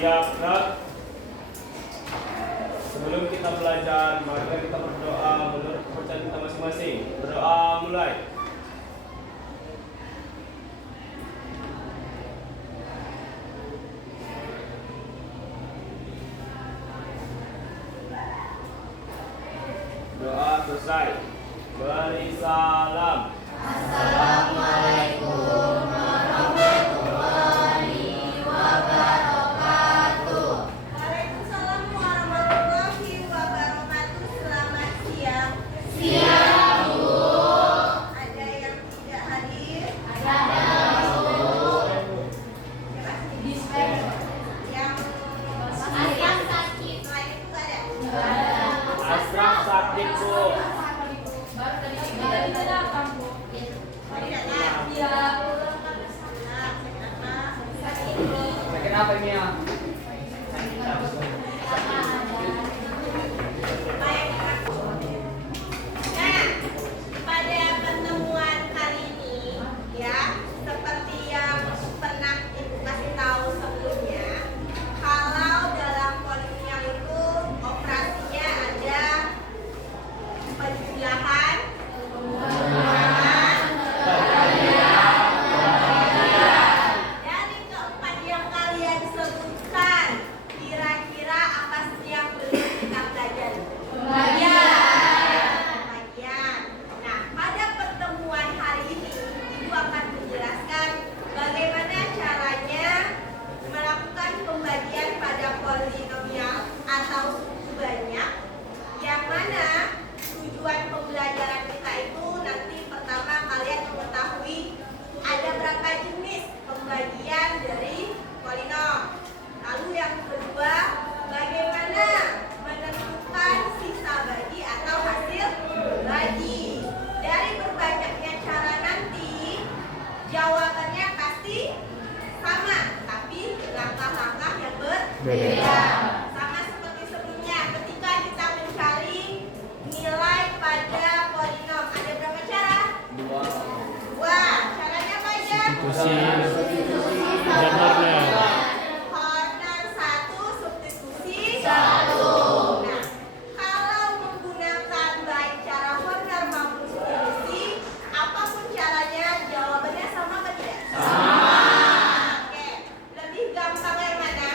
Siap, nak? Sebelum kita belajar, mari kita berdoa menurut kepercayaan kita masing-masing. Berdoa mulai. Doa selesai. Beri salam. Assalamualaikum warahmatullahi wabarakatuh. Waalaikumsalam warahmatullahi wabarakatuh. Selamat siang. Siang, Bu. Ada yang tidak hadir? Ada, Bu. Yang Asraf sakit. lain itu ada? Asraf sakit, Bu. Baru tadi datang, Bu. Tidak ada. Iya. Nah, kenapa? Sakit, Bu. Kenapa ini ya? Baik. Nah, pada pertemuan kali ini, ya, seperti yang pernah Ibu kasih tahu sebelumnya, kalau dalam polinomial itu operasinya ada penjumlahan, pengurangan, dari keempat yang kalian sebutkan, kira-kira apa sih yang belum kita pelajari? Pembagian. Nah, pada pertemuan hari ini, Ibu akan menjelaskan bagaimana caranya melakukan pembagian pada polinomial atau suku banyak, yang mana tujuan pembelajaran kita itu nanti pertama kalian mengetahui ada berapa jenis pembagian dari polinom. Lalu yang kedua, bagaimana menentukan sisa bagi atau hasil bagi. Dari berbanyaknya cara nanti, jawabannya pasti sama, tapi langkah-langkah yang berbeda. Sama seperti sebelumnya, ketika kita mencari nilai pada polinom, ada berapa cara? Dua. Caranya apa aja? Corner 1, substitusi 1. Nah, kalau menggunakan baik cara corner maupun substitusi, apapun caranya, jawabannya sama atau tidak? Sama. Oke, lebih gampang yang mana?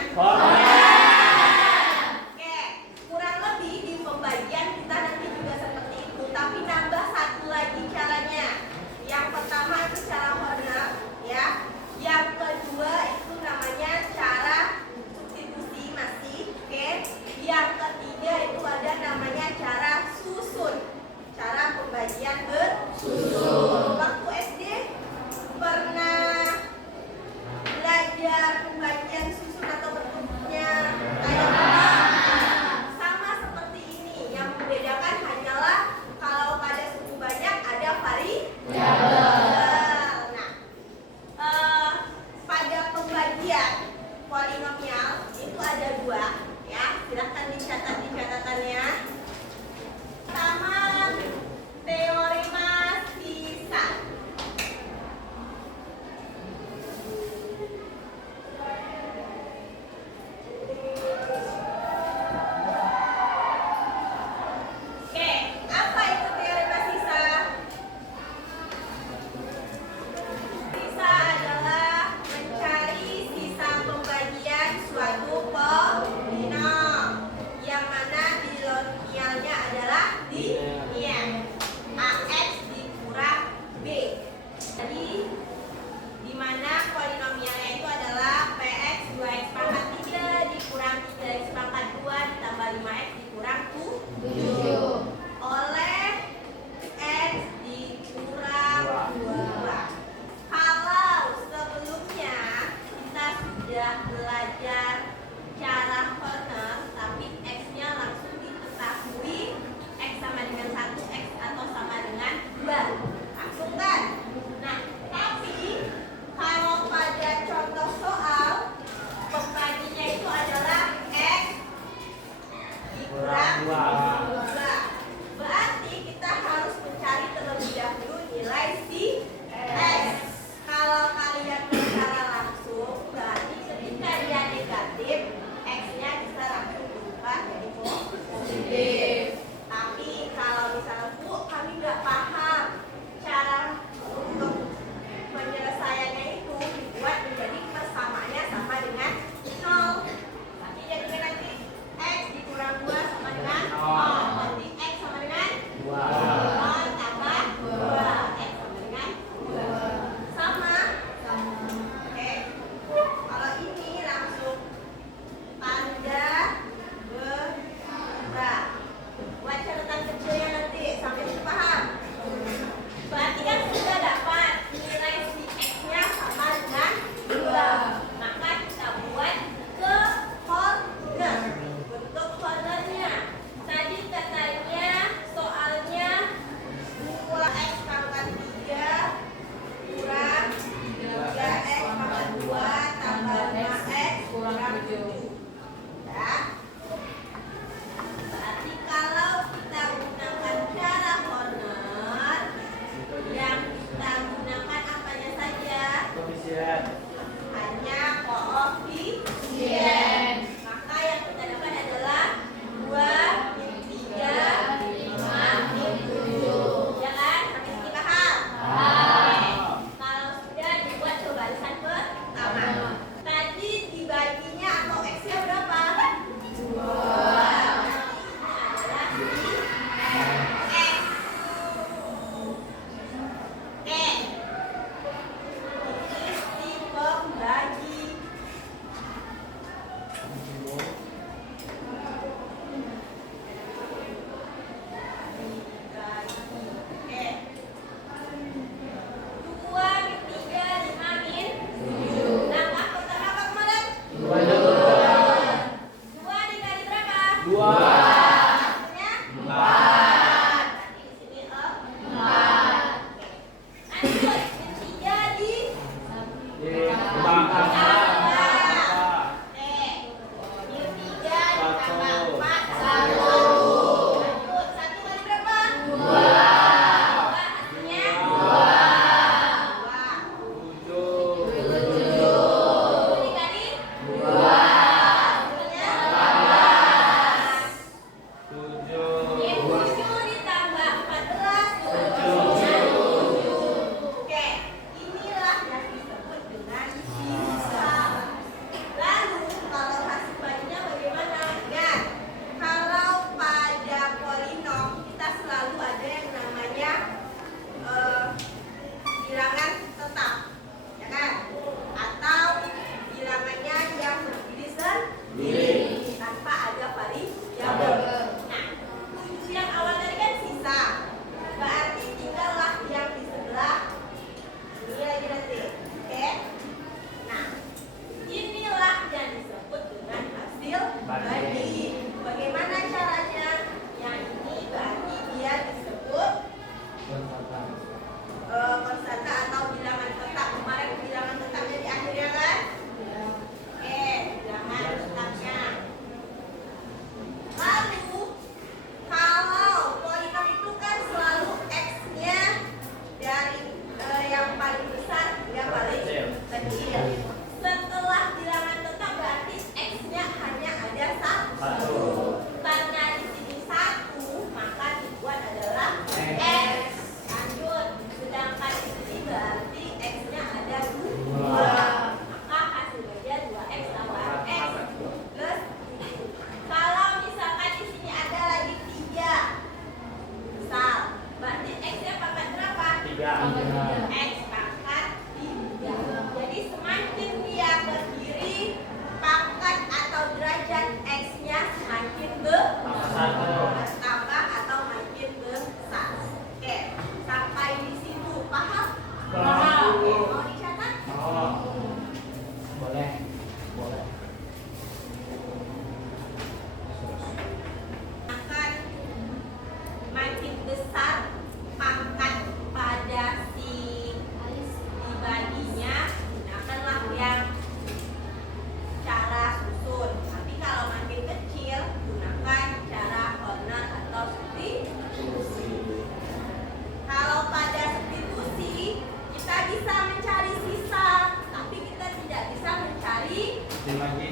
Oke, kurang lebih di pembagian kita nanti juga seperti itu, tapi nambah satu lagi caranya. Yang pertama itu cara corner, ya. Yang kedua itu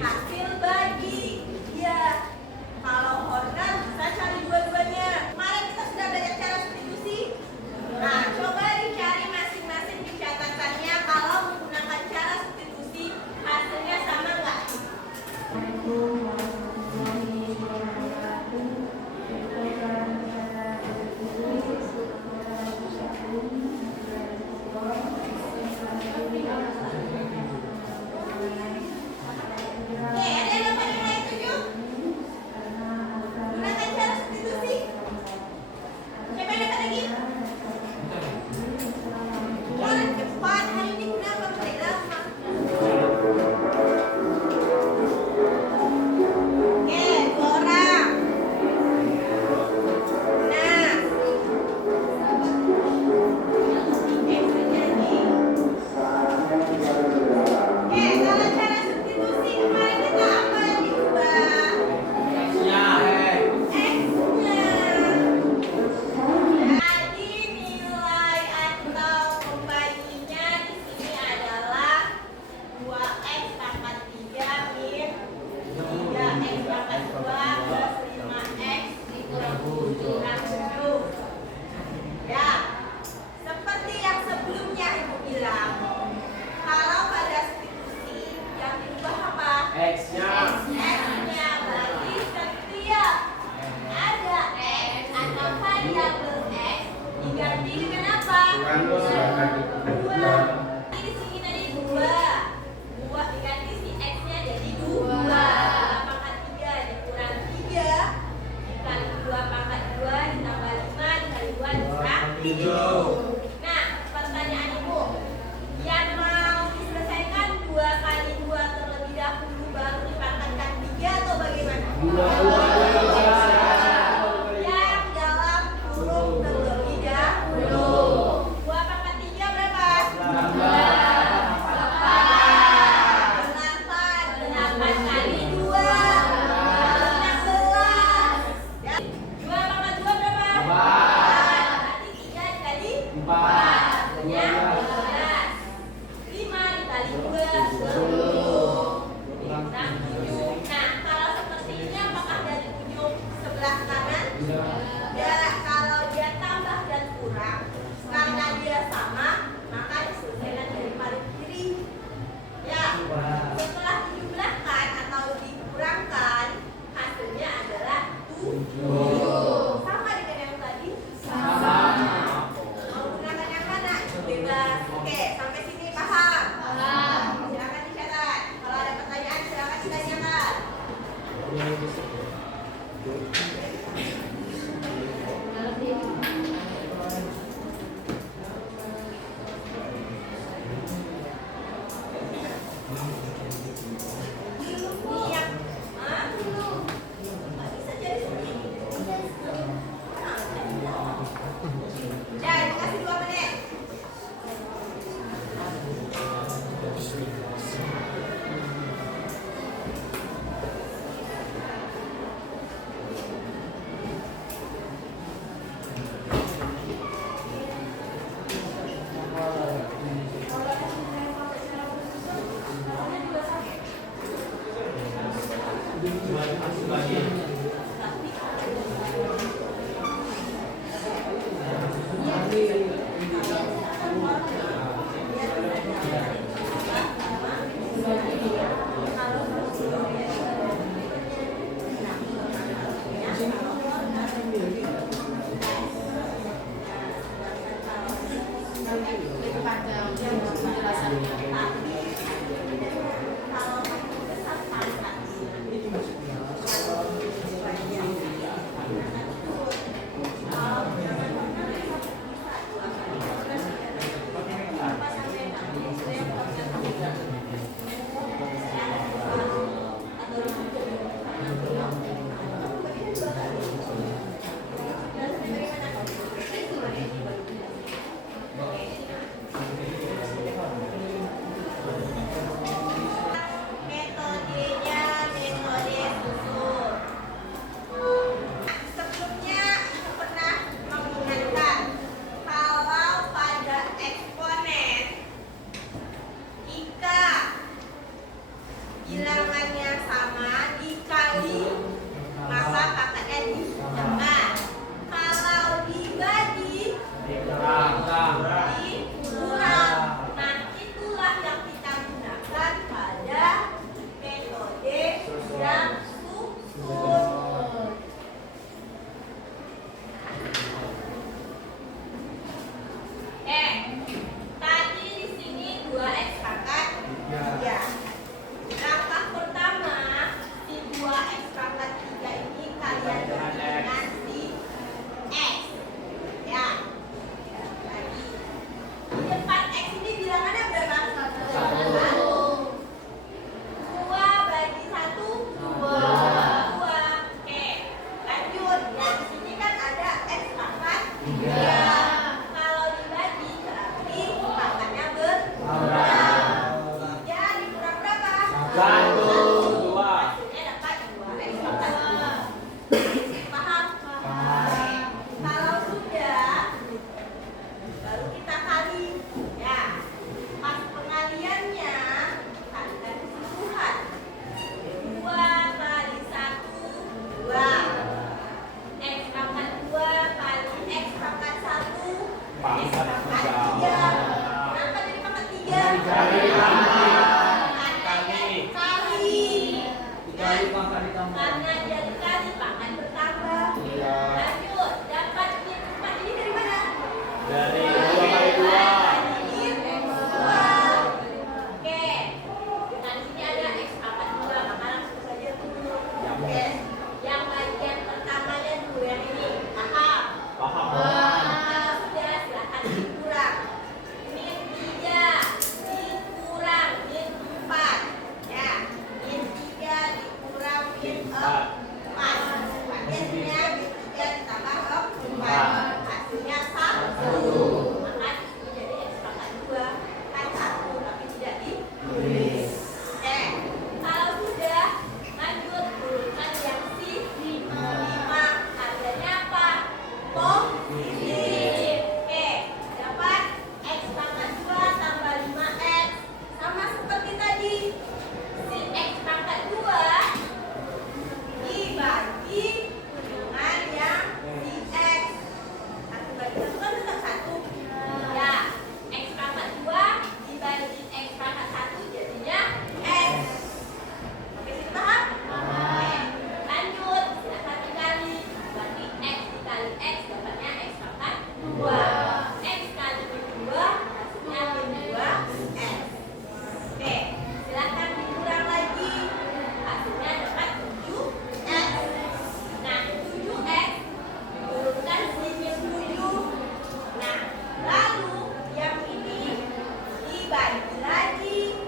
hasil bagi. Ya, kalau honor bisa cari dua-duanya. Kemarin kita sudah belajar cara substitusi. Nah, coba dicari masing-masing di catatannya kalau menggunakan cara substitusi hasilnya sama nggak? Oke, ada yang dapat nilai 7? Gunakan cara substitusi. Siapa yang dapat lagi? Orang cepat, hari ini kenapa mulai lama? Oke, 2 orang. Nah, X aja nih. Oke, kalau cara substitusi kemarin kita apa yang diubah? X-nya. Jadi nilai atau pembaginya di sini adalah 2x pangkat 3 min 3x pangkat 2 plus 5x kurang 7. Ya, seperti yang sebelumnya Ibu bilang, kalau pada substitusi yang diubah apa? X-nya. X-nya berarti setiap ada X atau variabel X diganti dengan apa? Dua. Ini di sini tadi 2 diganti si X-nya jadi 2 pangkat 3 dikurang 3 dikali 2 pangkat 2 ditambah 5 dikali 2 dikurang 7. Nah, pertanyaan Ibu, yang mau diselesaikan 2 kali 2 terlebih dahulu baru dipangkatkan 3 atau bagaimana? Yang dalam kurung terlebih dahulu. 2 pangkat 3 berapa? 8 kali 2 16. Ya. 2 pangkat 2 berapa? 4. Berarti 3 dikali 4 hasilnya 12. 5 dikali 2 10 kurang 7. Nah, kalau seperti ini apakah dari ujung sebelah kanan? Ya, kalau dia tambah dan kurang karena dia sama maka diselesaikan dari paling kiri. Ya, setelah dijumlahkan atau dikurangkan hasilnya adalah 7. Sama dengan yang tadi? Sama. Mau gunakan yang mana? Bebas. Oke, sampai sini paham? Silakan dicatat. Kalau ada pertanyaan silakan ditanyakan. Niat. Hah? Nggak bisa jadi segini. Ya, dikasih 2 menit. bilangannya sama dikali, maka kakaknya ditambah. Kalau dibagi, dikurang. Nah, itulah yang kita gunakan pada metode yang susun. Tadi di sini 2x pangkat 3. Langkah pertama, si 2x pangkat 3 ini kalian bagi dengan si x. Ya. Lagi. Di depan x ini bilangannya berapa? 1. 2 bagi 1 2. Oke. Lanjut. Ya, di sini kan ada x pangkat 3. Kalau dibagi berarti pangkatnya berkurang. 3 dikurang berapa? 1, 2. Hasilnya dapat 2x pangkat 2. Paham? Oke. Kalau sudah, baru kita kali. Ya. Pas pengaliannya, kalikan keseluruhan. 2 kali 1, 2. X pangkat 2 kali x pangkat 1, x pangkat 3. Kenapa jadi pangkat 3? Kali. Karena dia dikali pangkat bertambah. Lanjut, dapat min 4 ini dari mana? Dari 2 kali 2. Min 2. Oke. Nah, di sini ada x pangkat 2, maka langsung saja dulu. Oke. Yang bagian pertamanya dulu yang ini. Paham? Paham. Kalau sudah silakan dikurang. Min 3 dikurang min 4. Ya. Min 3 dikurang min 4. Hasilnya min 3 ditambah 4. Hasilnya 1. Maka disuruh jadi x pangkat 2 kan 1 tapi tidak ditulis. Oke. Kalau sudah, lanjut turunkan yang si 5. Harganya apa? Positif. Oke. Dapat x pangkat 2 tambah 5x. Sama seperti tadi. Si x pangkat 2 dibagi dengan yang si x. 1 bagi 1 kan tetap 1. Ya. X pangkat 2 dibagi x pangkat 1 jadinya x. Oke, sini paham? Oke. Lanjut, silakan dikali. Berarti x dikali x dapatnya x pangkat 2. X kali min 2 hasilnya min 2x. Oke, silakan dikurang lagi. Hasilnya dapat 7x. Nah, 7x diturunkan si min 7. Nah, lalu yang ini dibagi lagi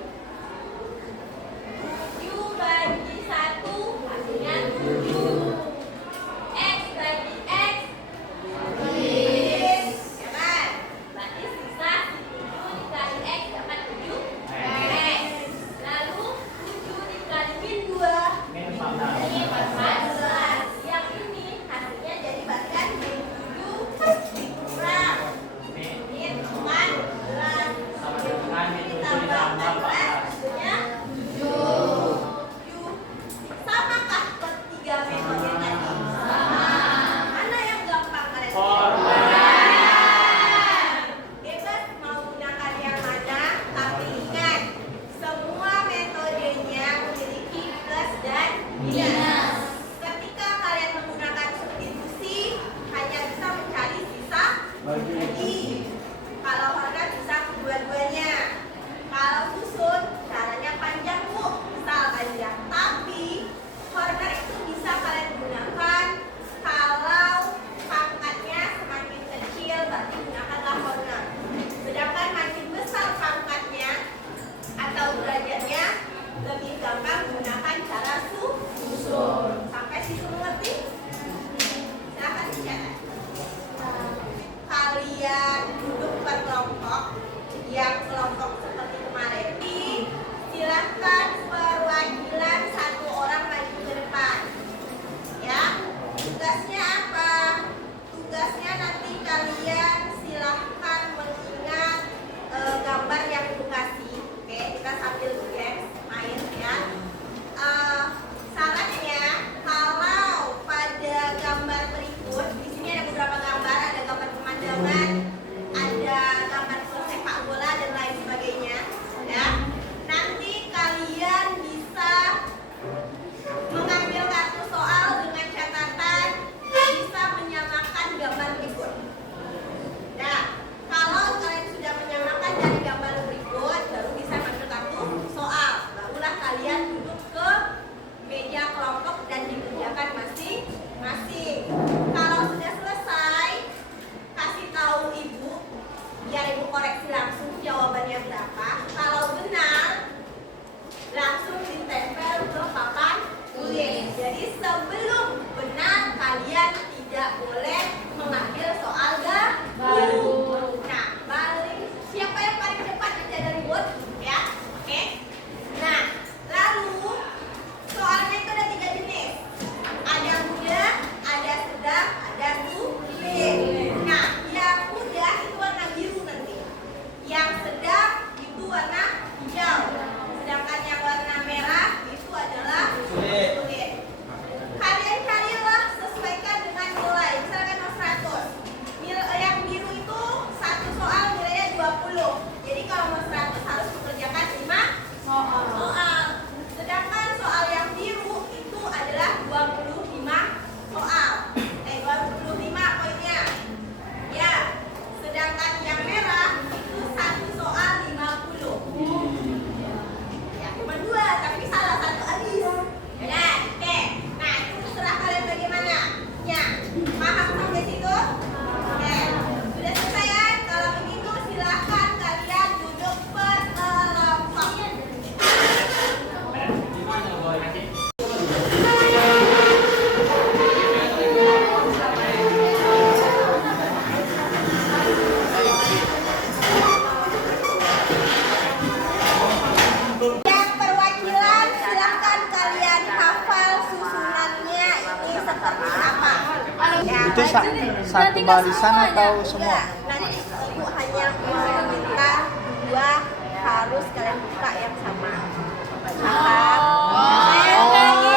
satu barisan atau semua? Nanti ibu hanya meminta dua harus kalian buka yang sama.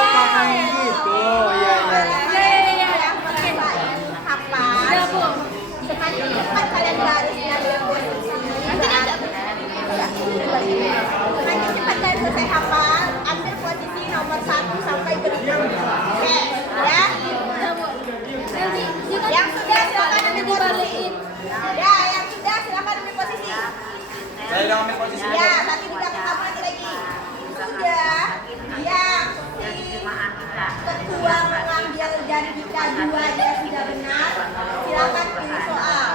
Kakaknya gitu. Iya. Yang merasa ingin hafal, semakin cepat kalian baris ngambil posisi. Semakin cepat kalian selesai hafal, ambil posisi nomor 1 sampai ke 6. Oke, ya. Yang sudah silakan ambil posisi. Ya, yang sudah silakan ambil posisi. Saya udah ambil posisi. Ya, tapi di belakang kamu nanti lagi. Sudah. Yang ketua mengambil dari jika 2 dia sudah benar, silakan pilih soal.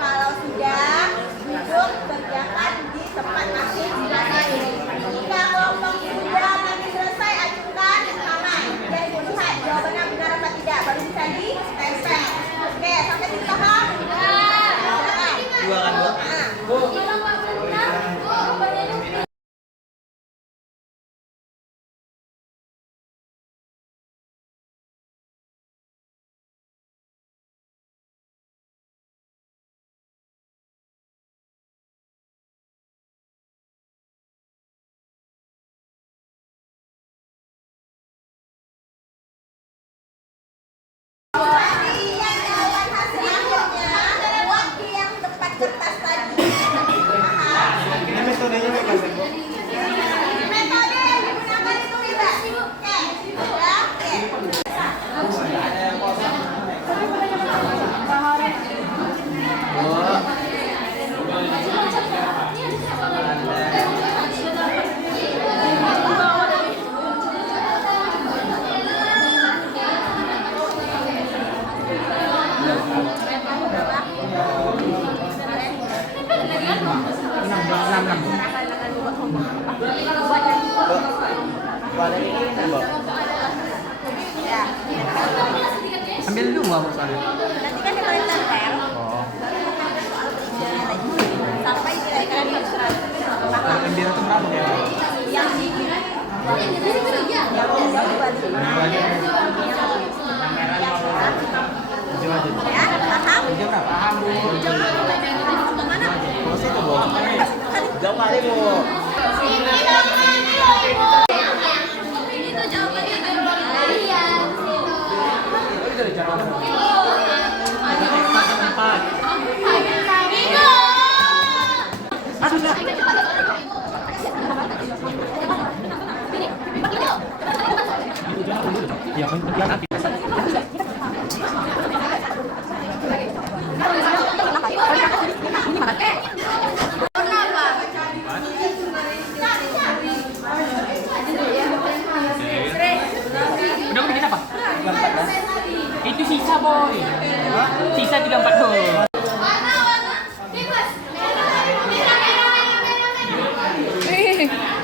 Kalau sudah, duduk kerjakan di tempat masing-masing. Jika kelompok sudah nanti selesai, ajukan tangan. Jadi lihat jawabannya benar apa tidak, baru bisa ditempel. Oke, sampai sini paham? Silakan. Dua kan, Bu? Yang jawaban hasil akhirnya, waktu yang tepat kertas tadi. Paham? Ini metodenya bebas ya, Bu? Metode yang digunakan itu bebas. Oke, ya, oke. Boleh ini kan, Bu? Ya. Ambil dulu Bu soalnya. Nanti kan kalian tempel, Oh. sampai kira-kira di Yang biru itu berapa ya? yang di Tujuh aja. ya, paham? Tujuh berapa? Paham Bu. Kemana? Oh situ Bu. Jauh kali Bu. Ini tuh jawabannya Iya, nanti. Udah bikin apa? Itu sisa boy. Sisa 34 boy.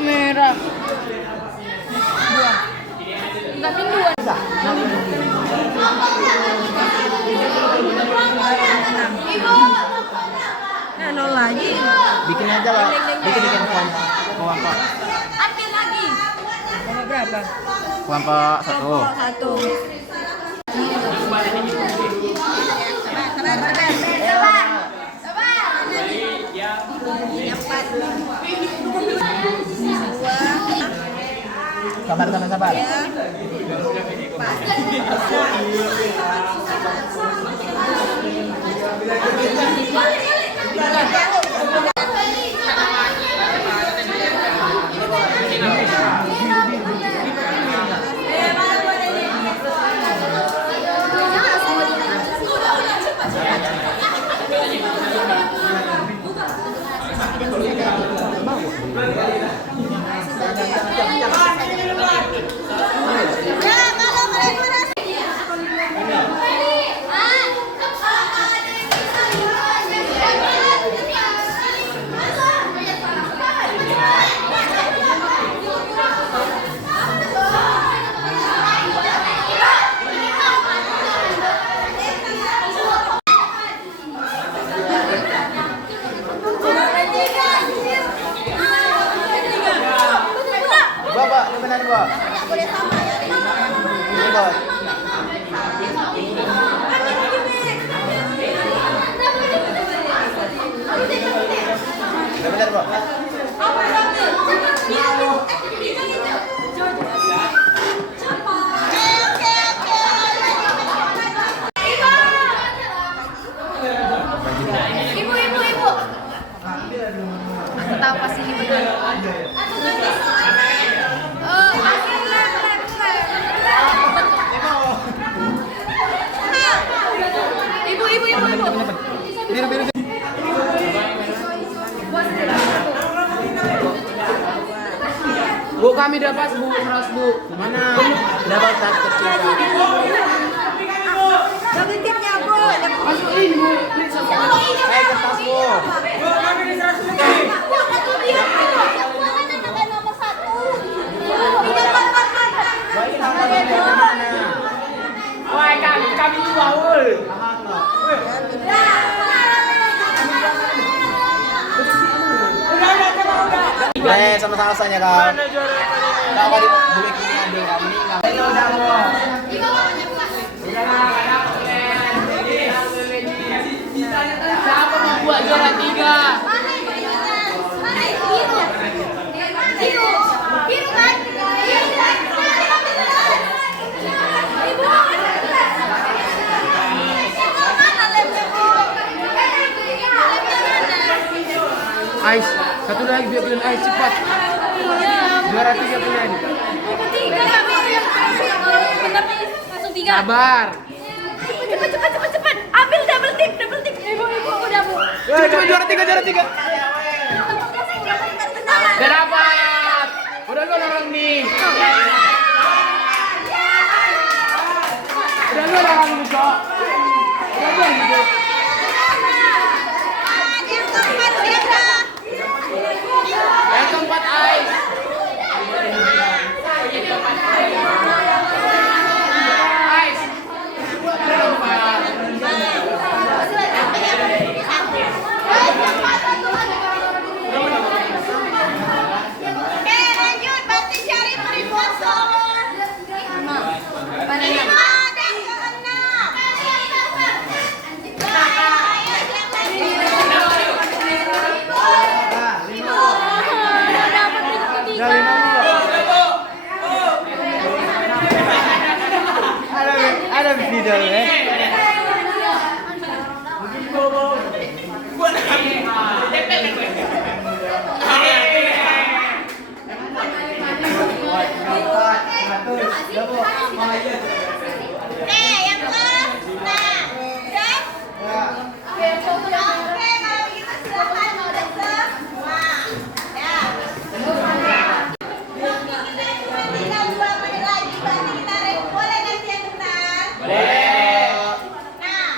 merah. Nah, 0 lagi. Bikin aja lah. Bikin form. Kelompok. Ambil lagi. Berapa? Kelompok 1. Satu. Sabar. Bapak, benar Bapak. Boleh sama ya. Ini Boy. Biru. Bu, kami dapat bu, keras bu. Mana? Dapat tas kecil. Double tipnya, Bu. Masukin bu. Kertas bu. Wah, kami dua ul. Sama-sama rasanya kan. Enggak kali boleh kini ambil kami enggak. Siapa membuat juara 3? Ais, satu lagi biar kalian Ais cepat. Juara 3 kalian. Langsung 3. Sabar. Cepat. Ambil double tip. Ibu udah, Bu. Cepat juara 3. Udah dapat. Udah lu orang nih. Udah lu orang nih kok. Udah lu gitu. Yang keempat Ais. Ais. Oke, lanjut. Bantu cari periposo. 5 dan ke-6. Ada video ya. Yang ke-6. Siap? Oke, kalau gitu silakan mau udah semua. Ya. Tinggal 2 menit lagi berarti kita boleh kasih yang benar? Nah,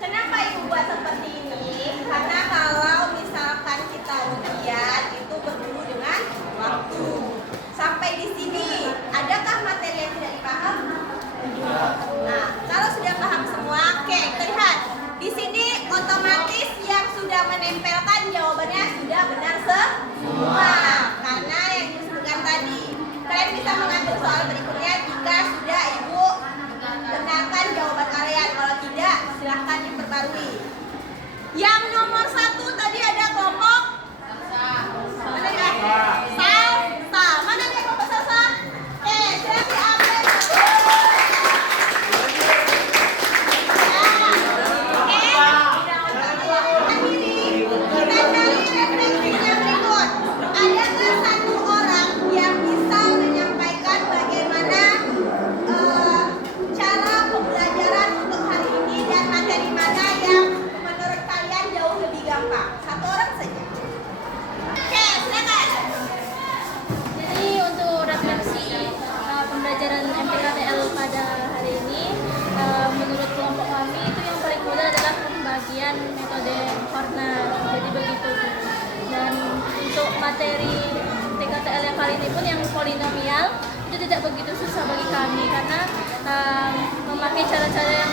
kenapa Ibu buat seperti ini? Karena kalau misalkan kita ujian itu berguru dengan waktu. Sampai di sini, adakah materi yang tidak dipaham? Nah, kalau sudah paham semua, oke, kita lihat. Di sini otomatis yang sudah menempelkan jawabannya sudah benar semua. Karena yang disebutkan tadi. Kalian bisa mengambil soal berikutnya jika sudah Ibu benarkan jawaban kalian. Kalau tidak, silahkan diperbarui. Yang nomor 1 tadi ada kelompok mana ya? Salsa. Mana nih kelompok salsa? Oke, silahkan diambil. Adakah satu orang yang bisa menyampaikan bagaimana cara pembelajaran untuk hari ini dan materi mana yang menurut kalian jauh lebih gampang? Satu orang saja. Oke, silakan. Jadi untuk refleksi pembelajaran MPKTL pada hari ini, menurut kelompok kami itu yang paling mudah adalah pembagian metode Horner. Jadi begitu. Dan untuk materi TKTL yang kali ini pun yang polinomial itu tidak begitu susah bagi kami karena memakai cara-cara yang